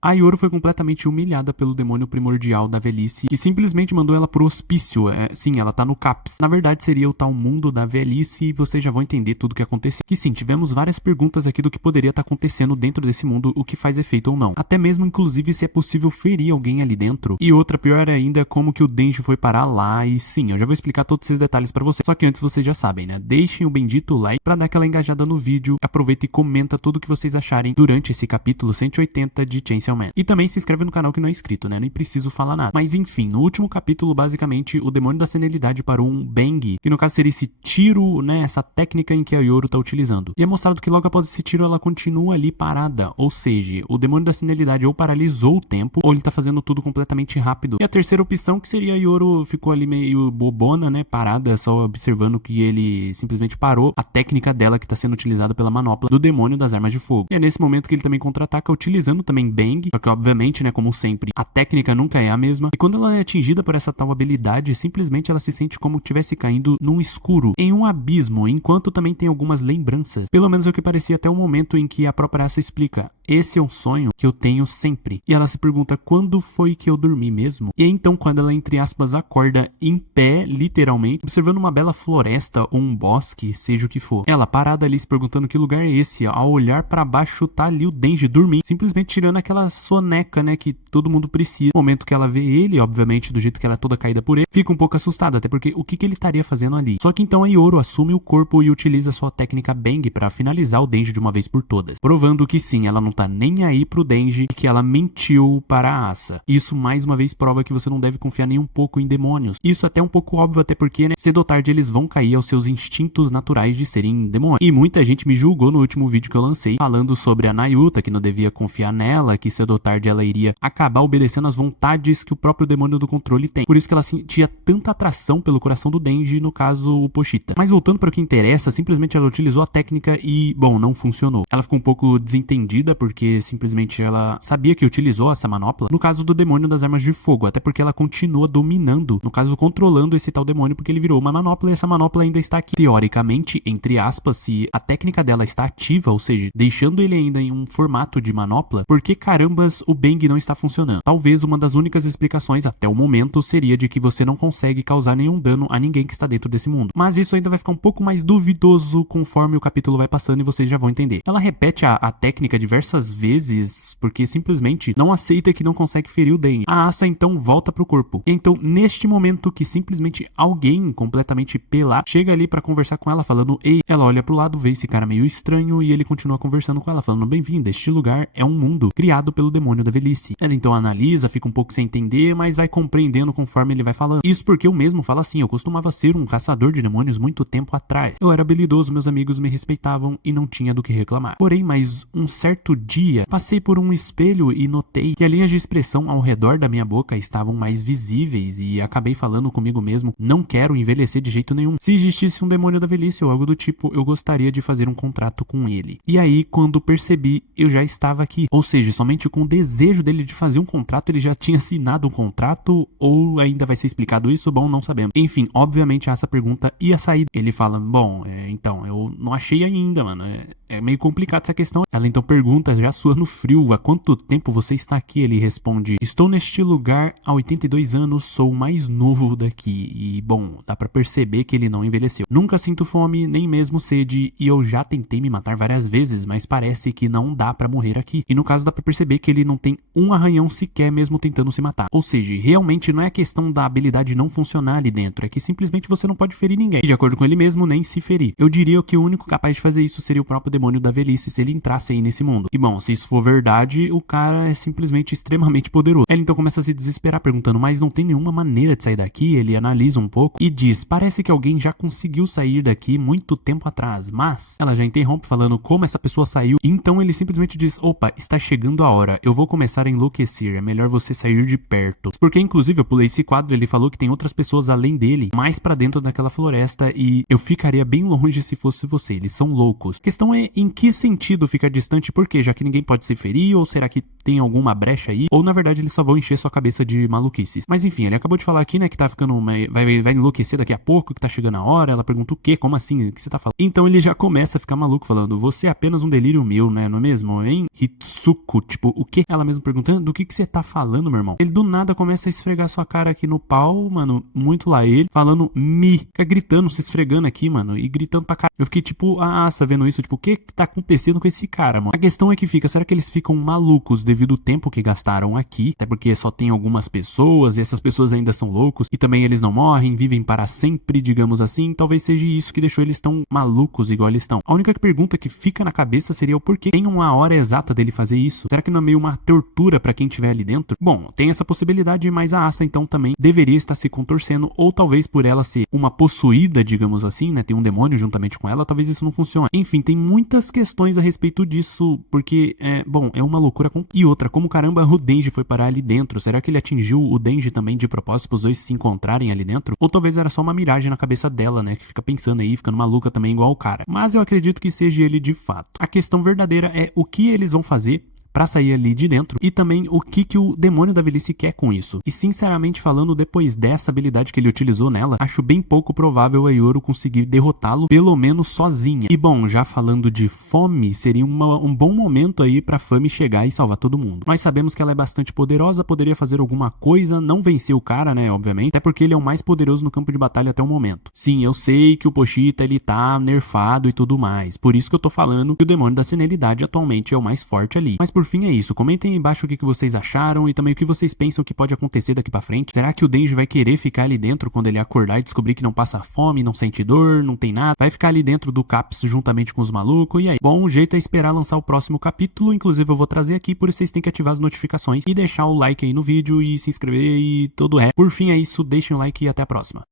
A Yoru foi completamente humilhada pelo demônio primordial da velhice, que simplesmente mandou ela pro hospício. Sim, ela tá no CAPS. Na verdade, seria o tal mundo da velhice e vocês já vão entender tudo o que aconteceu. Que sim, tivemos várias perguntas aqui do que poderia estar acontecendo dentro desse mundo, o que faz efeito ou não. Até mesmo, inclusive, se é possível ferir alguém ali dentro. E outra, pior ainda, como que o Denji foi parar lá. E sim, eu já vou explicar todos esses detalhes pra vocês. Só que antes vocês já sabem, né? Deixem o bendito like pra dar aquela engajada no vídeo. Aproveita e comenta tudo o que vocês acharem durante esse capítulo 180 de Chainsaw Man. E também se inscreve no canal que não é inscrito, né? Nem preciso falar nada. Mas enfim, no último capítulo, basicamente, o demônio da senilidade parou um bang, que no caso seria esse tiro, né? Essa técnica em que a Yoru tá utilizando. E é mostrado que logo após esse tiro ela continua ali parada. Ou seja, o demônio da senilidade ou paralisou o tempo, ou ele tá fazendo tudo completamente rápido. E a terceira opção, que seria a Yoru ficou ali meio bobona, né? Parada, só observando que ele simplesmente parou a técnica dela que tá sendo utilizada pela manopla do demônio das armas de fogo. E é nesse momento que ele também contra-ataca utilizando também bang, só que obviamente, né, como sempre, a técnica nunca é a mesma. E quando ela é atingida por essa tal habilidade, simplesmente ela se sente como se estivesse caindo num escuro, em um abismo, enquanto também tem algumas lembranças. Pelo menos é o que parecia até o momento em que a própria Asa explica: esse é um sonho que eu tenho sempre. E ela se pergunta: quando foi que eu dormi mesmo? E então, quando ela, entre aspas, acorda em pé, literalmente, observando uma bela floresta ou um bosque, seja o que for. Ela parada ali se perguntando que lugar é esse. Ao olhar pra baixo, tá ali o Denji dormindo, simplesmente tirando aquela soneca, né, que todo mundo precisa. No momento que ela vê ele, obviamente, do jeito que ela é toda caída por ele, fica um pouco assustada, até porque o que ele estaria fazendo ali? Só que então a Yoru assume o corpo e utiliza sua técnica Bang pra finalizar o Denji de uma vez por todas, provando que sim, ela não tá nem aí pro Denji e que ela mentiu para a Asa. Isso mais uma vez prova que você não deve confiar nem um pouco em demônios. Isso é até um pouco óbvio, até porque, né, cedo ou tarde eles vão cair aos seus instintos naturais de serem demônios. E muita gente me julgou no último vídeo que eu lancei, falando sobre a Nayuta, que não devia confiar nela, que cedo ou tarde ela iria acabar obedecendo às vontades que o próprio demônio do controle tem. Por isso que ela sentia tanta atração pelo coração do Denji, no caso o Pochita. Mas voltando para o que interessa, simplesmente ela utilizou a técnica e, bom, não funcionou. Ela ficou um pouco desentendida porque simplesmente ela sabia que utilizou essa manopla no caso do demônio das armas de fogo, até porque ela continua dominando, no caso controlando esse tal demônio, porque ele virou uma manopla e essa manopla ainda está aqui. Teoricamente, entre aspas, se a técnica dela está ativa, ou seja, deixando ele ainda em um formato de manopla, por que carambas o Bang não está funcionando? Talvez uma das únicas explicações até o momento seria de que você não consegue causar nenhum dano a ninguém que está dentro desse mundo. Mas isso ainda vai ficar um pouco mais duvidoso conforme o capítulo vai passando e vocês já vão entender. Ela repete a técnica diversas vezes porque simplesmente não aceita que não consegue ferir o Denji. A Asa então volta pro corpo. E então, neste momento que simplesmente alguém completamente pelado chega ali pra conversar com ela falando ei, ela olha pro lado, vê esse cara meio estranho e ele continua conversando com ela falando bem-vindo, este lugar é um mundo criado pelo demônio da velhice. Ela então analisa, fica um pouco sem entender, mas vai compreendendo conforme ele vai falando. Isso porque eu mesmo falo assim, eu costumava ser um caçador de demônios muito tempo atrás. Eu era habilidoso, meus amigos me respeitavam e não tinha do que reclamar. Porém, mais um certo dia, passei por um espelho e notei que as linhas de expressão ao redor da minha boca estavam mais visíveis e acabei falando comigo mesmo, não quero envelhecer de jeito nenhum. Se existisse um demônio da velhice ou algo do tipo, eu gostaria de fazer um contrato com ele. E aí, quando percebi, eu já estava aqui. Ou seja, somente com o desejo dele de fazer um contrato, ele já tinha assinado um contrato, ou ainda vai ser explicado isso? Bom, não sabemos. Enfim, obviamente essa pergunta ia sair. Ele fala, bom, então, eu não achei ainda, mano. É meio complicado essa questão. Ela então pergunta, já suando frio, há quanto tempo você está aqui? Ele responde, estou neste lugar há 82 anos, sou o mais novo daqui. E, bom, dá pra perceber que ele não envelheceu. Nunca sinto fome, nem mesmo sede, e eu já tentei me matar várias vezes, mas parece que não dá pra morrer aqui. E no caso dá pra perceber que ele não tem um arranhão sequer mesmo tentando se matar. Ou seja, realmente não é a questão da habilidade não funcionar ali dentro, é que simplesmente você não pode ferir ninguém. E de acordo com ele mesmo, nem se ferir. Eu diria que o único capaz de fazer isso seria o próprio demônio da velhice se ele entrasse aí nesse mundo. E bom, se isso for verdade, o cara é simplesmente extremamente poderoso. Ela então começa a se desesperar perguntando, mas não tem nenhuma maneira de sair daqui? Ele analisa um pouco e diz, parece que alguém já conseguiu sair daqui muito tempo atrás, mas ela já interrompe falando como essa pessoa saiu. Então ele simplesmente diz, opa, está chegando a hora, eu vou começar a enlouquecer, é melhor você sair de perto. Porque inclusive eu pulei esse quadro, ele falou que tem outras pessoas além dele, mais pra dentro daquela floresta e eu ficaria bem longe se fosse você, eles são loucos. A questão é em que sentido fica distante? Por quê? Já que ninguém pode se ferir? Ou será que tem alguma brecha aí? Ou na verdade eles só vão encher sua cabeça de maluquices? Mas enfim, ele acabou de falar aqui, né, que tá ficando vai enlouquecer daqui a pouco, que tá chegando a hora. Ela pergunta o quê? Como assim? O que você tá falando? Então ele já começa a ficar maluco falando: você é apenas um delírio meu, né? Não é mesmo? Hein? Hitsuko, tipo, o quê? Ela mesmo perguntando: do que você tá falando, meu irmão? Ele do nada começa a esfregar sua cara aqui no pau, mano, muito lá ele, falando fica gritando, se esfregando aqui, mano, e gritando pra caralho. Eu fiquei tipo, tá vendo isso? Tipo, o que tá acontecendo com esse cara, mano? A questão é que será que eles ficam malucos devido ao tempo que gastaram aqui? Até porque só tem algumas pessoas, e essas pessoas ainda são loucos, e também eles não morrem, vivem para sempre, digamos assim. Talvez seja isso que deixou eles tão malucos igual eles estão. A única pergunta que fica na cabeça seria o porquê. Tem uma hora exata dele fazer isso? Será que não é meio uma tortura pra quem estiver ali dentro? Bom, tem essa possibilidade, mas a Asa então também deveria estar se contorcendo, ou talvez por ela ser uma possuída, digamos assim, né? Tem um demônio juntamente com ela, talvez isso não funcione. Enfim, tem muitas questões a respeito disso, porque, é uma loucura. E outra, como caramba o Denji foi parar ali dentro? Será que ele atingiu o Denji também de propósito para os dois se encontrarem ali dentro? Ou talvez era só uma miragem na cabeça dela, né? Que fica pensando aí, ficando maluca também igual o cara. Mas eu acredito que seja ele de fato. A questão verdadeira é o que eles vão fazer pra sair ali de dentro, e também o que o demônio da velhice quer com isso. E sinceramente falando, depois dessa habilidade que ele utilizou nela, acho bem pouco provável a Yoru conseguir derrotá-lo, pelo menos sozinha. E bom, já falando de Fome, seria um bom momento aí pra Fame chegar e salvar todo mundo. Nós sabemos que ela é bastante poderosa, poderia fazer alguma coisa, não vencer o cara, né, obviamente, até porque ele é o mais poderoso no campo de batalha até o momento. Sim, eu sei que o Pochita, ele tá nerfado e tudo mais, por isso que eu tô falando que o demônio da senilidade atualmente é o mais forte ali. Mas por fim é isso, comentem aí embaixo o que vocês acharam e também o que vocês pensam que pode acontecer daqui pra frente. Será que o Denji vai querer ficar ali dentro quando ele acordar e descobrir que não passa fome, não sente dor, não tem nada? Vai ficar ali dentro do CAPS juntamente com os malucos, e aí? Bom, o jeito é esperar lançar o próximo capítulo, inclusive eu vou trazer aqui, por isso vocês têm que ativar as notificações e deixar o like aí no vídeo e se inscrever e todo o resto. Por fim é isso, deixem o like e até a próxima.